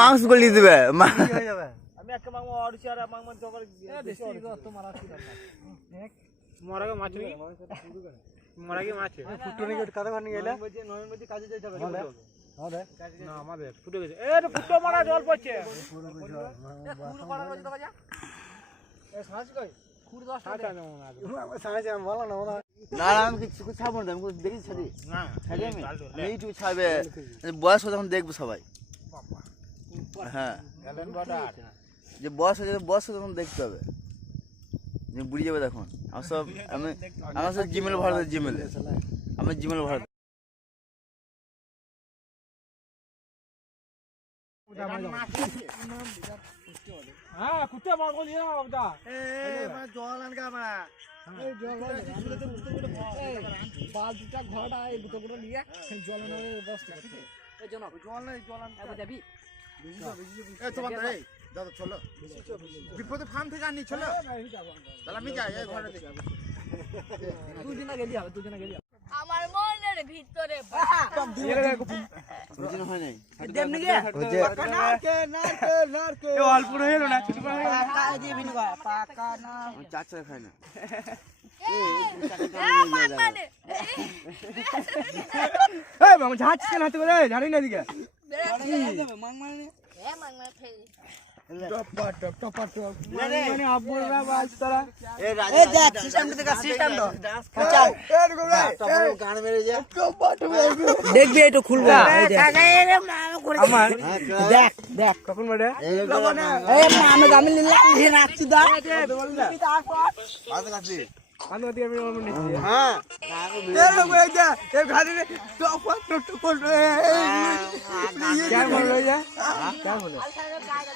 মাংস গলি দিবে আমি একটা মাংস অর্ডার আর মাংস জোগাড় বেশি তো মারা ছিল মরাগে মাছ নি মরাগে মাছ ফুটো নি কাটা খানি গেলে নয়ন মধ্যে কাজে যাইতে হবে হ্যাঁ রে না আমাদের ফুটো গেছে এ ফুটো মারা জল পড়ছে ফুল করা রোজ দেখা যা এ সাজ কই খুর 10 টাকা না আমার সাজ আমি বলা না না আমি কিছু ছাড়বো না আমি দেখি ছাড়ি না ছাড়ি আমি ইউটিউব ছাড়বে বয়স হলে তখন দেখবো সবাই হ্যাঁ যে বয়স হয়ে যাবে বয়স হলে তখন দেখতে হবে বুঝে যাবে তখন আমার সব জিমেল ভরা জিমেল আমি জিমেল ভরা হ্যাঁ কুত্তে মাগো নিয়ে না বাবা এ মানে জল আনকা আমরা এই জল বালতিটা ঘড়া এই বুতগুলো নিয়ে জল আনার ব্যবস্থা করতে এই জল নাই জল আনতে যাবি এ তো বন্ধ এই দাদা চলো বিপদে ফার্ম থেকে আনি চলো তাহলে আমি যাই এই ঘরে দেখি দুদিন আগে গেলি হবে দুদিন আগে গেলি আমার মনের ভিতরে দুদিন হয় নাই দেমনি গে নারকে এ অল্প হইল না ছোট করে পাকা দিবি না পাকা না চাচা খায় না এই মামা ঝাঁচছে না হাতে করে ঝাড়ি না দিকে মাং মানে এ মাং মাং ফেল টপ মানে আব্বুরা বাজ তারা এ দেখ সিস্টেম দেখা সিস্টেম দাও চল এ গান মেরে যা দেখবি এটা খুলবো এই দেখ আমার দেখ দেখ কখন বড়ে এই মামা গামি নিলাম হে নাচছি দা কি তারপর বাদ লাগছি আমি ওদিকে আমি ওমন নিচ্ছি হ্যাঁ এ লোক এই যা এই ঘাড়ে টপ কোন क्या बोल रहे हो क्या बोले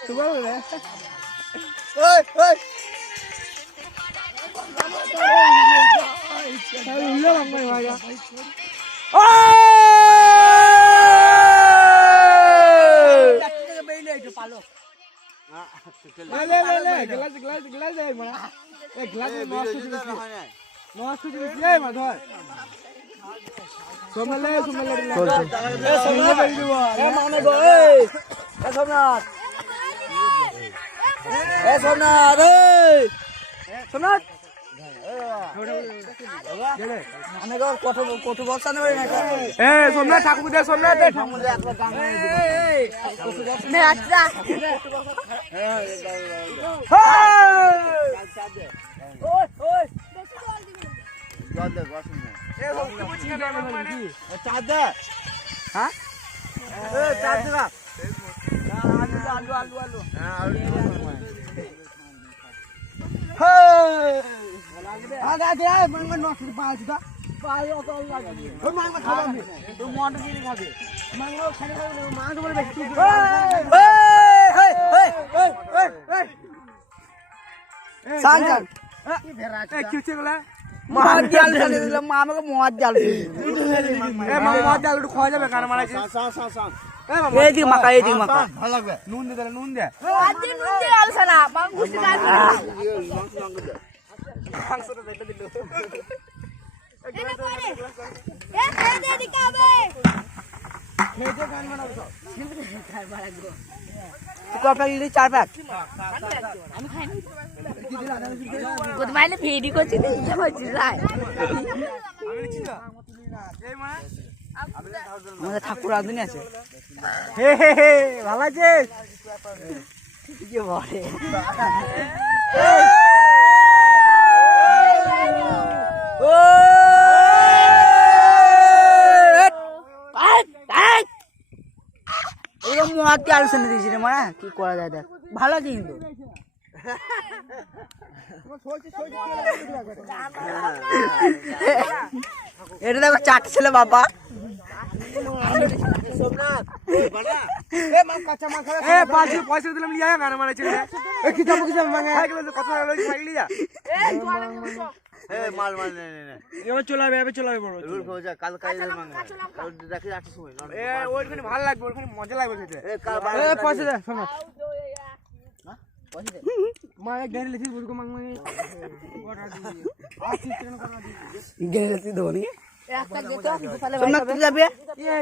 तू बोल रहे ओए ओए उल्ला लंबा है भाई ओए ले गिलास है मारा ए गिलास में मस्त है मत धर सोमले ए माने गो ए सोमनाथ ए सोमनाथ सोमनाथ माने गो कोठो बक्स आने ना ए सोमनाथ ठाकुर दे सोमनाथ दे ठाकुर दे आपका गांव में कोठो बक्स मैं अच्छा ओए ओए জল দে বস না ए होके पूछ के नाम है চাচা हां ए चाचा आलू হ্যাঁ आगे आगे मन नॉट पाज का पायो तो लगी ओ मांग में खावा में तो मोटर के खाबे मांग लो खाने खाओ मांग तो बोले बेटी सांग ए भेरा ए क्यों चला मार जाल ढाले दिला मामा को मौत जाल ए मामा मौत जाल खा যাবে কার মারাইছে সাং এই দিকে মাকা ভালো লাগবে নুন দে নুন দে আজ নুন দে আলসানা মাংস দিলা মাংসটা বেটা দিল এনে করে এ খেয়ে দে দিকাবে খেয়ে দে গান বানাবো খাই মারা গো तू का पैक ले 4 पैक আমি খাই না কত মাইলে ভিডিও করছিস ইচ্ছা করছিস রাই আমি লিখছি না এই মা আমাদের ঠাকুর আদুনি আছে হে হে হে ভালো আছিস কি বলে ও এরকম মদ কি আলোচনা দিয়েছি রে মা কি করা যায় দেখ ভালো আছে কিন্তু এটা দেখো চারটে ছেলে বাবা পয়সা দিলাম লিয়া গান মারাইছিল কি যাবো কি যাবো মাঙ্গা কথা লাগলি যা মাল মাল নে এবার চলে বড় রুল হয়ে যা কাল কাল মাঙ্গা কাল রাখি 8 সময় ওইখানে ভালো লাগবে ওইখানে মজা লাগবে খেতে পয়সা দে শোনা মা এক গাড়ি লিখিস বুঝকো মাং গেছি ধরি একটা দে তো তাহলে সোমনাথ তুই যাবি এ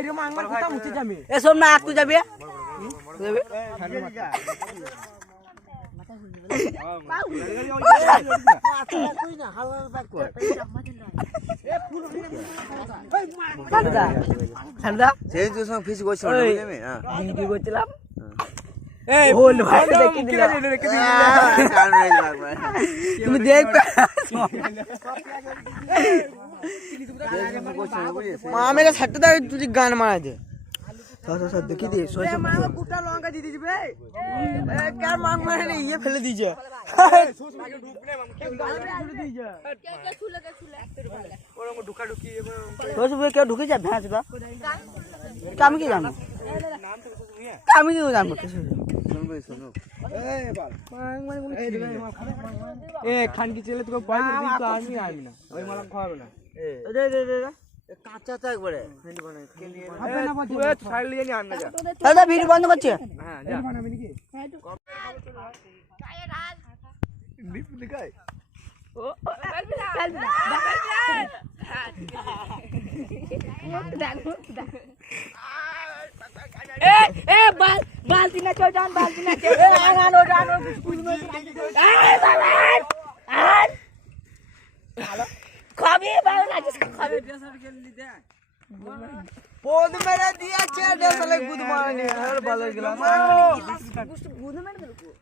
রে মাংমান কথা মুচি যামি এ সোমনাথ তুই যাবি ঠান্ডা সেই তোর সঙ্গে ফিস করছিল না বুঝলি আমি হ্যাঁ ভিডিও করছিলাম এই ভুল ভাই দেখি দিলাম কারণ এই মারবে তুমি দেখবে মামেকে ছাড়তে দাও তুই গান মারা দে সর দেখি দি কুটা লঙ্কা দিয়ে দিবি কার মাং মারে নে ইয়ে ফেলে দিয়েছে কেউ ঢুকে যায় ভ্যাঁস গা আমি কি জানো আমি কি জানবো এ খানকি ছেলে তোকে পয়সা দিই তো আমি আইবি না ওই মালা খাওয়াবে না কাঁচা তো একবারে হবে না বলছি তুই ছাড় লিয়ে নি আননা যা দাদা ভিডিও বন্ধ করছে হ্যাঁ যা বানাবি নাকি बाल्टी ना चो जान बाल्टी ना चो आनो जानो कुछ में खाबी बाल ना जिसका खाबी पोद मेरे दिया छे दे साले गुद मारने हर बाल गिला गुद में बिल्कुल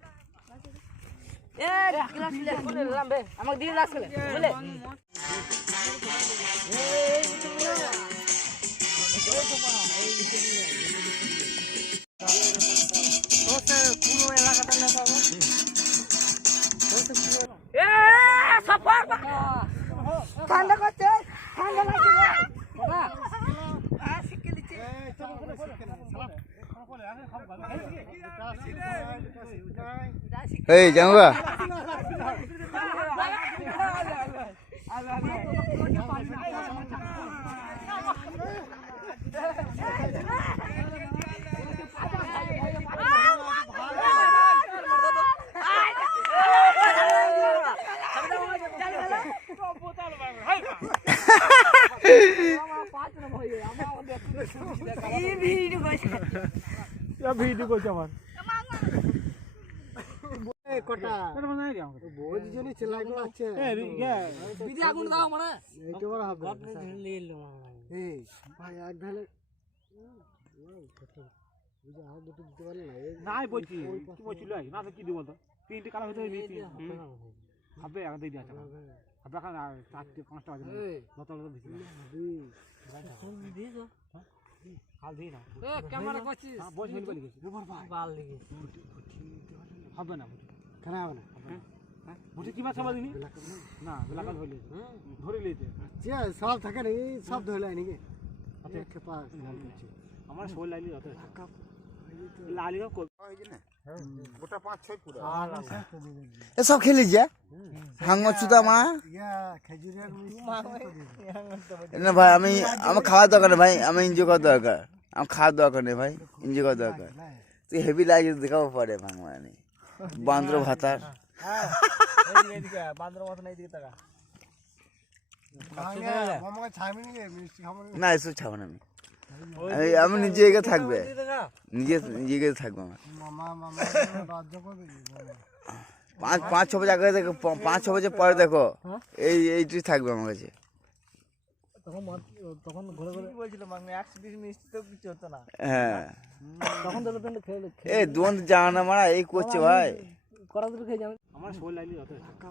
ए गिलास ले बोले लंबे আমাকে দিয়ে গ্লাস খেলে বলে ঠান্ডা করছে ঠান্ডা লাগছে বাবা শিখে লিচে এই জাঙ্গা ভিডিও করছে আমার কোটা কোটা বানাই দিও বহুত জনি চেলাগুলো আছে এ বিদি আগুন দাও মানে এইটা বড় হবে নিয়ে এলো এই ভাই এক ঢালে বুঝা আর দুটো দিতে পারলে না নাই বলছি কি বলছিল না তো কি দিব তো তিনটে কালা হতে হবে হবে আগে দিয়ে দিও হবে এখন 4টা 5টা বাজে বোতল তো দিছি দিছো কাল দিই না এ ক্যামেরা করছিস হ্যাঁ বস মিল বলি গেছি বাল লিগে হবে না কেন হবে না হ্যাঁ বুঝি কি মাছ হবে দিনি না বেলাকাল হইলে ধরে লইতে আচ্ছা সব থাকে নি সব ধরে নাকি আচ্ছা এক পাস আমার শোল লাইলি যত ঢাকা লালি কো হইছে না গোটা 5-6 পুরো এ সব খেলি যা হাঙ্গো চুদা মা ইয়া খেজুরের না ভাই আমি খাওয়া দরকার নেই ভাই আমি এনজয় করা দরকার আমার খাওয়া দরকার নেই ভাই এনজয় করা দরকার তুই হেভি লাগে দেখাবো পরে ভাঙমানি বান্দ্র ভাতার হ্যাঁ এইদিকে বান্দর মত নাই দিকে টাকা মামা ছাইমি নি মিষ্টি খাবো না এসব ছাবো না আমি নিজে এগিয়ে থাকবে নিজে থাকবে আমার মামা রাজ্য করবে 5-6 বছর আগে দেখো 5-6 বছর পরে দেখো এইটাই থাকবে আমার কাছে তখন ঘরে ঘরে বলছিল মাগনে 120 মিষ্টি তো কিছু হতো না হ্যাঁ তখন তো লোকে খেলে এই দুন জানা মারা এই করছে ভাই করা দুটো খেয়ে যাবে আমার শোল লাইলি যত ঢাকা